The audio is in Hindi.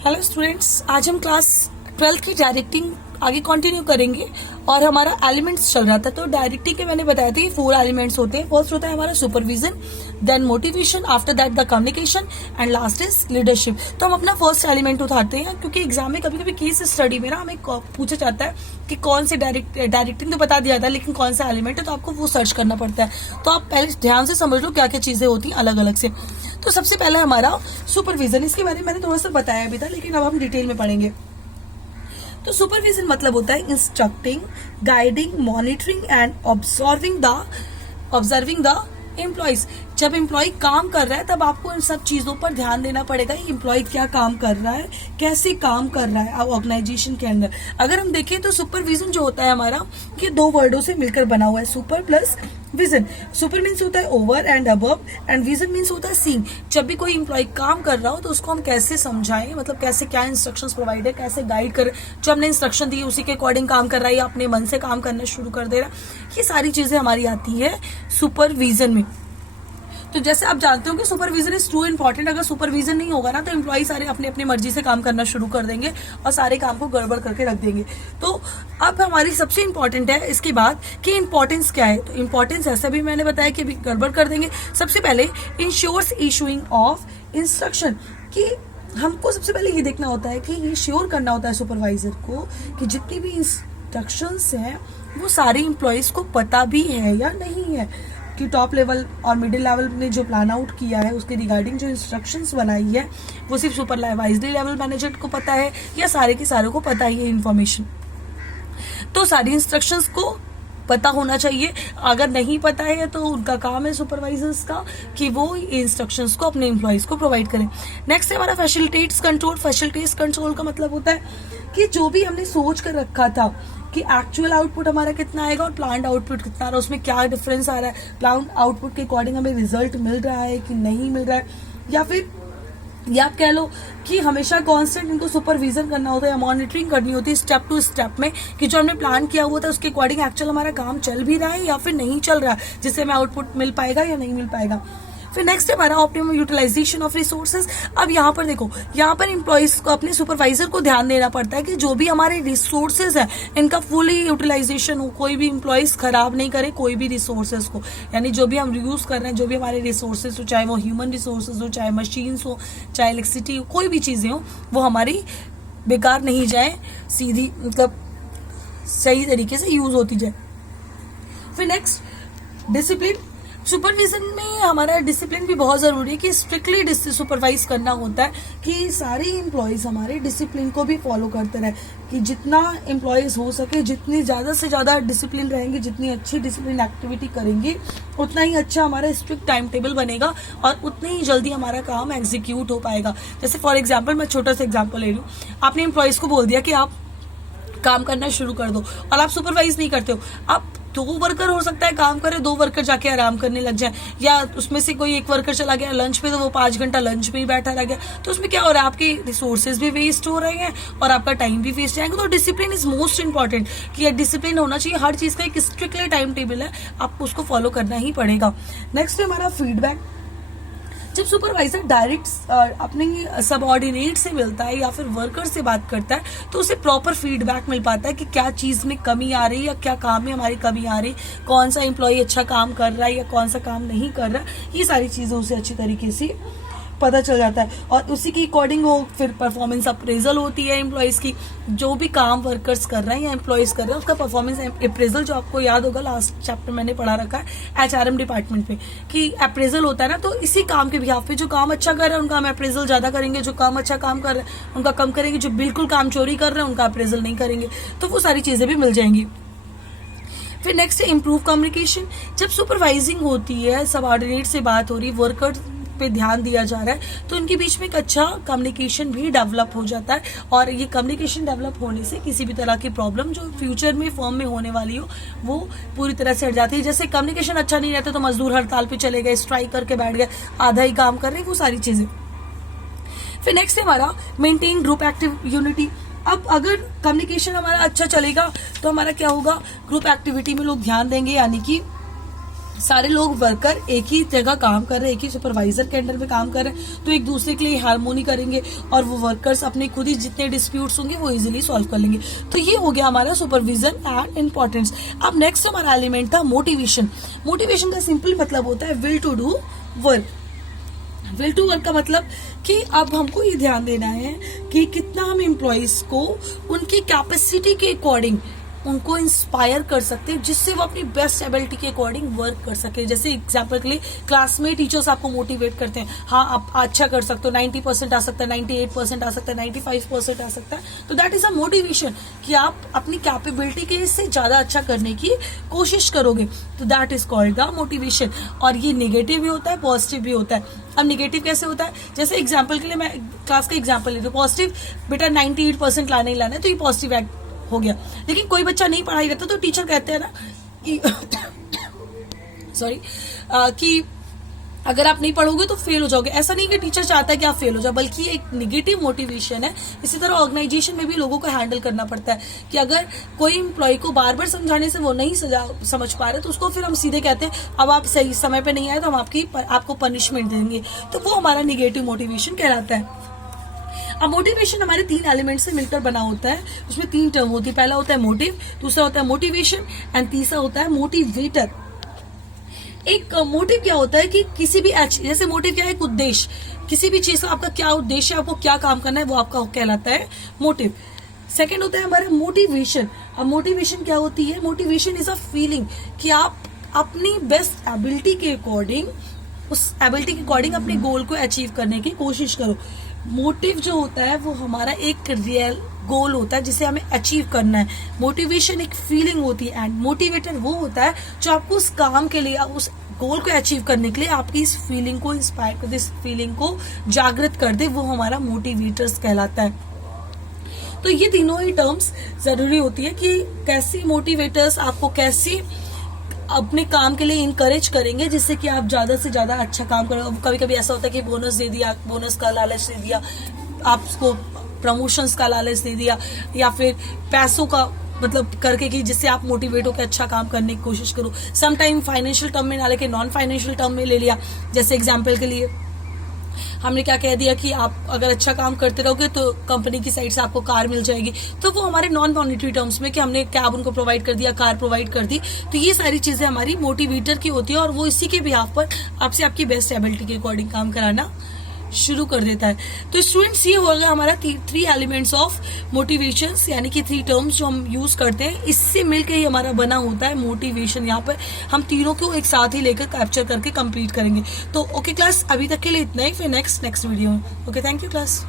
हेलो स्टूडेंट्स, आज हम क्लास 12th की डायरेक्टिंग आगे कंटिन्यू करेंगे और हमारा एलिमेंट्स चल रहा था। तो डायरेक्टिंग के मैंने बताया था कि 4 एलिमेंट्स होते हैं। फर्स्ट होता है हमारा supervision, then motivation, after that the communication and last is leadership. तो हम अपना फर्स्ट एलिमेंट उठाते हैं क्योंकि एग्जाम में कभी कभी केस स्टडी में ना हमें पूछा जाता है कि कौन से डायरेक्टिंग तो बता दिया जाता है लेकिन कौन सा एलिमेंट है, तो आपको वो सर्च करना पड़ता है। तो आप पहले ध्यान से समझ लो क्या क्या चीजें होती हैं अलग अलग से। तो सबसे पहले हमारा सुपरविजन, इसके बारे में मैंने थोड़ा सा बताया भी था लेकिन अब हम डिटेल में पढ़ेंगे। तो सुपरविजन मतलब होता है instructing, guiding, monitoring and observing the employees. जब एम्प्लॉय काम कर रहा है तब आपको इन सब चीजों पर ध्यान देना पड़ेगा। एम्प्लॉय क्या काम कर रहा है, कैसे काम कर रहा है ऑर्गेनाइजेशन के अंदर। अगर हम देखें तो सुपरविजन जो होता है हमारा, ये 2 वर्डों से मिलकर बना हुआ है, super plus vision. Super means होता है over and above and vision means होता है सीइंग। जब भी कोई एम्प्लॉय काम कर रहा हो तो उसको हम कैसे समझाएं, मतलब कैसे क्या इंस्ट्रक्शंस प्रोवाइड है, कैसे गाइड करें। जो हमने इंस्ट्रक्शन दी उसी के अकॉर्डिंग काम कर रहा है या अपने मन से काम करना शुरू कर दे रहा है, ये सारी चीजें हमारी आती है सुपरविजन में। तो जैसे आप जानते हो कि सुपरविजन इज टू इम्पोर्टेंट। अगर सुपरविजन नहीं होगा ना तो एम्प्लॉय सारे अपनी अपनी मर्जी से काम करना शुरू कर देंगे और सारे काम को गड़बड़ करके रख देंगे। तो अब हमारी सबसे इंपॉर्टेंट है इसके बाद कि इंपॉर्टेंस क्या है। तो इंपॉर्टेंस ऐसा भी मैंने बताया कि अभी गड़बड़ कर देंगे। सबसे पहले इंश्योर्स इशूइंग ऑफ इंस्ट्रक्शन, कि हमको सबसे पहले ये देखना होता है कि ये श्योर करना होता है सुपरवाइजर को कि जितनी भी इंस्ट्रक्शंस हैं वो सारे एम्प्लॉयज को पता भी है या नहीं है, कि टॉप लेवल और मिडिल लेवल ने जो प्लान आउट किया है उसके रिगार्डिंग जो इंस्ट्रक्शंस बनाई है वो सिर्फ सुपरवाइजरी लेवल मैनेजर को पता है या सारे के सारे को पता ही है इन्फॉर्मेशन। तो सारी इंस्ट्रक्शंस को पता होना चाहिए। अगर नहीं पता है तो उनका काम है सुपरवाइजर्स का कि वो इंस्ट्रक्शंस को अपने एम्प्लॉयज को प्रोवाइड करें। नेक्स्ट है हमारा फैसिलिटेट्स कंट्रोल। फैसिलिटेट्स कंट्रोल का मतलब होता है कि जो भी हमने सोच कर रखा था कि एक्चुअल आउटपुट हमारा कितना आएगा और प्लान्ड आउटपुट कितना आ रहा है, उसमें क्या डिफरेंस आ रहा है, प्लान्ड आउटपुट के अकॉर्डिंग हमें रिजल्ट मिल रहा है कि नहीं मिल रहा है, या फिर या आप कह लो कि हमेशा कांस्टेंट इनको सुपरविजन करना होता है या मॉनिटरिंग करनी होती है स्टेप टू स्टेप में कि जो हमने प्लान किया हुआ था उसके अकॉर्डिंग एक्चुअल हमारा काम चल भी रहा है या फिर नहीं चल रहा है, जिससे हमें आउटपुट मिल पाएगा या नहीं मिल पाएगा। फिर नेक्स्ट है हमारा ऑप्टिमम यूटिलाइजेशन ऑफ रिसोर्सेज। अब यहाँ पर देखो, यहाँ पर एम्प्लॉइज को अपने सुपरवाइजर को ध्यान देना पड़ता है कि जो भी हमारे रिसोर्सेज है इनका फुली यूटिलाइजेशन हो, कोई भी एम्प्लॉइज खराब नहीं करे कोई भी रिसोर्सेज को। यानी जो भी हम यूज कर रहे हैं, जो भी हमारे रिसोर्सेज हो, चाहे वो ह्यूमन रिसोर्सेज हो, चाहे मशीन्स हो, चाहे इलेक्ट्रिसिटी हो, कोई भी चीजें हो, वो हमारी बेकार नहीं जाए, सीधी मतलब सही तरीके से यूज होती जाए। फिर नेक्स्ट डिसिप्लिन। सुपरविजन में हमारा डिसिप्लिन भी बहुत जरूरी है कि स्ट्रिक्टली सुपरवाइज करना होता है कि सारे एम्प्लॉयज हमारे डिसिप्लिन को भी फॉलो करते रहे, कि जितना एम्प्लॉयज हो सके जितनी ज्यादा से ज्यादा डिसिप्लिन रहेंगे, जितनी अच्छी डिसिप्लिन एक्टिविटी करेंगे उतना ही अच्छा हमारा स्ट्रिक्ट टाइम टेबल बनेगा और उतनी ही जल्दी हमारा काम एग्जीक्यूट हो पाएगा। जैसे फॉर एग्जाम्पल मैं छोटा सा एग्जाम्पल ले लूँ, आपने एम्प्लॉयज को बोल दिया कि आप काम करना शुरू कर दो और आप सुपरवाइज नहीं करते हो। आप 2 वर्कर हो सकता है काम करे, 2 वर्कर जाके आराम करने लग जाए, या उसमें से कोई 1 वर्कर चला गया लंच पे तो वो 5 घंटा लंच में ही बैठा रह गया, तो उसमें क्या हो रहा है, आपके रिसोर्सेज भी वेस्ट हो रहे हैं और आपका टाइम भी वेस्ट जाएगा। तो डिसिप्लिन इज मोस्ट इंपॉर्टेंट, कि डिसिप्लिन होना चाहिए। हर चीज का एक स्ट्रिक्टली टाइम टेबल है, आपको उसको फॉलो करना ही पड़ेगा। नेक्स्ट है हमारा फीडबैक। जब सुपरवाइजर डायरेक्ट अपने सबऑर्डिनेट से मिलता है या फिर वर्कर से बात करता है तो उसे प्रॉपर फीडबैक मिल पाता है कि क्या चीज में कमी आ रही है या क्या काम में हमारी कमी आ रही, कौन सा एम्प्लॉय अच्छा काम कर रहा है या कौन सा काम नहीं कर रहा, ये सारी चीजें उसे अच्छी तरीके से पता चल जाता है और उसी के अकॉर्डिंग वो फिर परफॉर्मेंस अप्रेजल होती है एम्प्लॉयज की। जो भी काम वर्कर्स कर रहे हैं या एम्प्लॉयज कर रहे हैं उसका परफॉर्मेंस अप्रेजल, जो आपको याद होगा लास्ट चैप्टर मैंने पढ़ा रखा है HRM डिपार्टमेंट में कि अप्रेजल होता है ना, तो इसी काम के बिहाफ पे जो काम अच्छा कर रहे हैं उनका हम अप्रेजल ज्यादा करेंगे, जो काम अच्छा काम कर रहे हैं उनका कम करेंगे, जो बिल्कुल काम चोरी कर रहे हैं उनका अप्रेजल नहीं करेंगे। तो वो सारी चीजें भी मिल जाएंगी। फिर नेक्स्ट है इम्प्रूव कम्युनिकेशन। जब सुपरवाइजिंग होती है, सबऑर्डिनेट से बात हो रही, वर्कर पे ध्यान दिया जा रहा है, तो उनके बीच में एक अच्छा कम्युनिकेशन भी डेवलप हो जाता है और ये कम्युनिकेशन डेवलप होने से किसी भी तरह की प्रॉब्लम जो फ्यूचर में फर्म में होने वाली हो वो पूरी तरह से हट जाती है। जैसे कम्युनिकेशन अच्छा नहीं रहता तो मजदूर हड़ताल पे चले गए, स्ट्राइक करके बैठ गए, आधा ही काम कर रहे, वो सारी चीजें। फिर नेक्स्ट है हमारा मेंटेन ग्रुप एक्टिव यूनिटी। अब अगर कम्युनिकेशन हमारा अच्छा चलेगा तो हमारा क्या होगा, ग्रुप एक्टिविटी में लोग ध्यान देंगे, यानी कि सारे लोग वर्कर एक ही जगह काम कर रहे हैं, एक ही सुपरवाइजर के अंडर में काम कर रहे हैं, तो एक दूसरे के लिए हार्मोनी करेंगे और वो वर्कर्स अपने खुद ही जितने डिस्प्यूट्स होंगे वो इजीली सॉल्व कर लेंगे। तो ये हो गया हमारा सुपरविजन एंड इम्पोर्टेंस। अब नेक्स्ट हमारा एलिमेंट था मोटिवेशन। मोटिवेशन का सिंपल मतलब होता है will to do work. Will to work का मतलब कि अब हमको ये ध्यान देना है कि कितना हम एम्प्लॉइज को उनकी कैपेसिटी के अकॉर्डिंग उनको इंस्पायर कर सकते हैं, जिससे वो अपनी बेस्ट एबिलिटी के अकॉर्डिंग वर्क कर सके। जैसे एग्जांपल के लिए क्लास में टीचर्स आपको मोटिवेट करते हैं, हाँ आप अच्छा कर सकते हो, 90% आ सकता है, 98% आ सकता है, 95% आ सकता है, तो दैट इज अ मोटिवेशन कि आप अपनी कैपेबिलिटी के से ज्यादा अच्छा करने की कोशिश करोगे, तो that is called the motivation. और ये नेगेटिव भी होता है, पॉजिटिव भी होता है। अब नेगेटिव कैसे होता है, जैसे एग्जाम्पल के लिए मैं क्लास का एग्जाम्पल लेती हूँ। पॉजिटिव, बेटा 98% लाना ही लाना है, तो ये पॉजिटिव एक्ट हो गया। लेकिन कोई बच्चा नहीं पढ़ाई रहता तो टीचर कहते हैं ना कि कि अगर आप नहीं पढ़ोगे तो फेल हो जाओगे। ऐसा नहीं कि टीचर चाहता है कि आप फेल हो जाओ, बल्कि एक नेगेटिव मोटिवेशन है। इसी तरह ऑर्गेनाइजेशन में भी लोगों को हैंडल करना पड़ता है कि अगर कोई एम्प्लॉय को बार बार समझाने से वो नहीं समझ पा रहे, तो उसको फिर हम सीधे कहते हैं अब आप सही समय पे नहीं आए तो हम आपको पनिशमेंट देंगे, तो वो हमारा नेगेटिव मोटिवेशन कहलाता है। अब मोटिवेशन हमारे 3 एलिमेंट से मिलकर बना होता है, उसमें 3 टर्म होती है। पहला होता है मोटिव, दूसरा होता है मोटिवेशन एंड तीसरा होता है मोटिवेटर। एक मोटिव क्या होता है कि किसी भी जैसे मोटिव क्या है, एक उद्देश्य, किसी भी चीज का आपका क्या उद्देश्य है, आपको क्या काम करना है, वो आपका कहलाता है मोटिव। सेकेंड होता है हमारा मोटिवेशन। अब मोटिवेशन क्या होती है, मोटिवेशन इज अ फीलिंग कि आप अपनी बेस्ट एबिलिटी के अकॉर्डिंग, उस एबिलिटी के अकॉर्डिंग अपने गोल को अचीव करने की कोशिश करो। मोटिव जो होता है वो हमारा एक रियल गोल होता है जिसे हमें अचीव करना है। मोटिवेशन एक फीलिंग होती है एंड मोटिवेटर वो होता है जो आपको उस काम के लिए, उस गोल को अचीव करने के लिए आपकी इस फीलिंग को इंस्पायर कर दे, इस फीलिंग को जागृत कर दे, वो हमारा मोटिवेटर्स कहलाता है। तो ये तीनों ही टर्म्स जरूरी होती है कि कैसी मोटिवेटर्स आपको कैसी अपने काम के लिए इनकरेज करेंगे जिससे कि आप ज्यादा से ज्यादा अच्छा काम करो। कभी कभी ऐसा होता है कि बोनस दे दिया, बोनस का लालच दे दिया, आपको प्रमोशंस का लालच दे दिया, या फिर पैसों का मतलब करके कि जिससे आप मोटिवेट होकर अच्छा काम करने की कोशिश करो। सम टाइम फाइनेंशियल टर्म में ना लेके नॉन फाइनेंशियल टर्म में ले लिया। जैसे एग्जाम्पल के लिए हमने क्या कह दिया कि आप अगर अच्छा काम करते रहोगे तो कंपनी की साइड से आपको कार मिल जाएगी, तो वो हमारे नॉन मॉनिटरी टर्म्स में कि हमने कैब उनको प्रोवाइड कर दिया, कार प्रोवाइड कर दी। तो ये सारी चीजें हमारी मोटिवेटर की होती है और वो इसी के बिहाफ पर आपसे आपकी बेस्ट एबिलिटी के अकॉर्डिंग काम कराना शुरू कर देता है। तो स्टूडेंट्स ये हो गया हमारा 3 एलिमेंट्स ऑफ मोटिवेशन, यानी कि 3 टर्म्स जो हम यूज करते हैं, इससे मिलकर ही हमारा बना होता है मोटिवेशन। यहाँ पर हम तीनों को एक साथ ही लेकर कैप्चर करके कंप्लीट करेंगे। तो ओके क्लास, अभी तक के लिए इतना ही, फिर नेक्स्ट वीडियो में। Okay, thank you class.